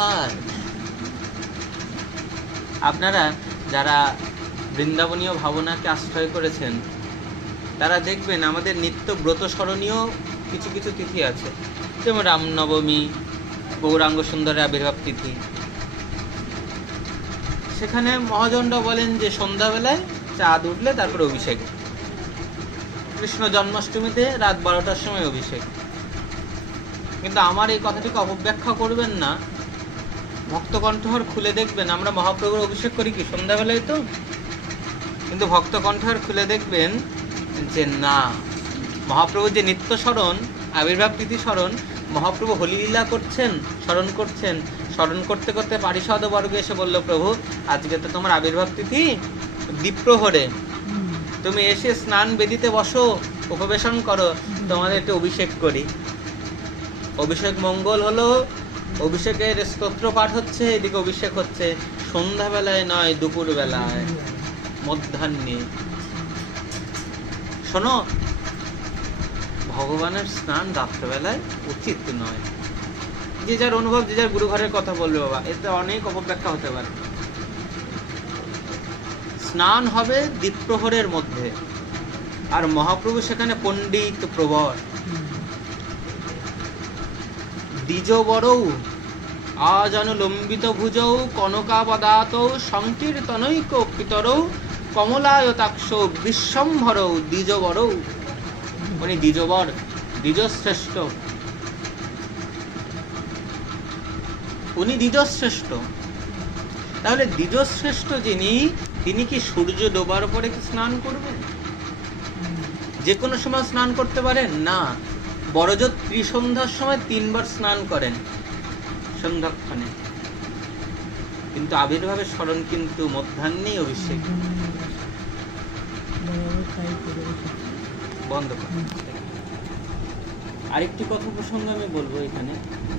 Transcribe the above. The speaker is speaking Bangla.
কোথায়? আপনারা যারা বৃন্দাবনীয় ভাবনাকে আশ্রয় করেছেন তারা দেখবেন আমাদের নিত্য ব্রত স্মরণীয় কিছু কিছু তিথি আছে, যেমন রামনবমী, গৌরাঙ্গ সুন্দরের আবির্ভাব তিথি। সেখানে মহাজনরা বলেন যে সন্ধ্যাবেলায় চাঁদ উঠলে তারপরে অভিষেক। কৃষ্ণ জন্মাষ্টমীতে রাত 12টার সময় অভিষেক। কিন্তু আমার এই কথাটিকে অপব্যাখ্যা করবেন না। ভক্তকণ্ঠহার খুলে দেখবেন, আমরা মহাপ্রভুর অভিষেক করি কি সন্ধ্যাবেলায় তো, কিন্তু ভক্তকণ্ঠহার খুলে দেখবেন যে না, মহাপ্রভুর যে নিত্য স্মরণ, আবির্ভাব তিথি স্মরণ, মহাপ্রভু হোলিলীলা করছেন, স্মরণ করছেন, স্মরণ করতে করতে পারিষদ বর্গ এসে বলল, প্রভু আজকে তো তোমার আবির্ভাব তিথি, দ্বীপ্রহরে তুমি এসে স্নান বেদিতে বসো, উপবেশন করো, তোমাদের একটু অভিষেক করি। অভিষেক মঙ্গল হলো, অভিষেকের স্তোত্র পাঠ হচ্ছে, এদিকে অভিষেক হচ্ছে, সন্ধ্যাবেলায় নয়, দুপুর বেলায়, মধ্যাহ্নে। শোনো, ভগবানের স্নান রাত্রেবেলায় উচিত নয়। যে যার অনুভব, যে যার গুরু ঘরের কথা বলবে বাবা, এতে অনেক অপব্যাখ্যা হতে পারে। স্নান হবে দ্বীপ্রহরের মধ্যে, আর মহাপ্রভু সেখানে পণ্ডিত প্রবর। দ্বিজ বরৌ আজনুলম্বিত ভুজৌ কনকাবদাতৌ সংকীর্তনৈক পিতরৌ কমলায়তাক্ষ বিশ্বম্ভরৌ দ্বিজবরৌ। উনি দ্বিজবর, দ্বিজশ্রেষ্ঠ, উনি দ্বিজশ্রেষ্ঠ। তাহলে দ্বিজশ্রেষ্ঠ যিনি, তিনি কি সূর্য ডোবার পরে কি স্নান করবেন? যে কোনো সময় স্নান করতে পারেন না। বড়জোর ত্রিসন্ধ্যার সময় 3 বার স্নান করেন সন্ধ্যাক্ষণে, কিন্তু আবির্ভাবের স্মরণ কিন্তু মধ্যাহ্নেই অভিষেক। বন্ধ করেন। আরেকটি কথা প্রসঙ্গ আমি বলবো এখানে।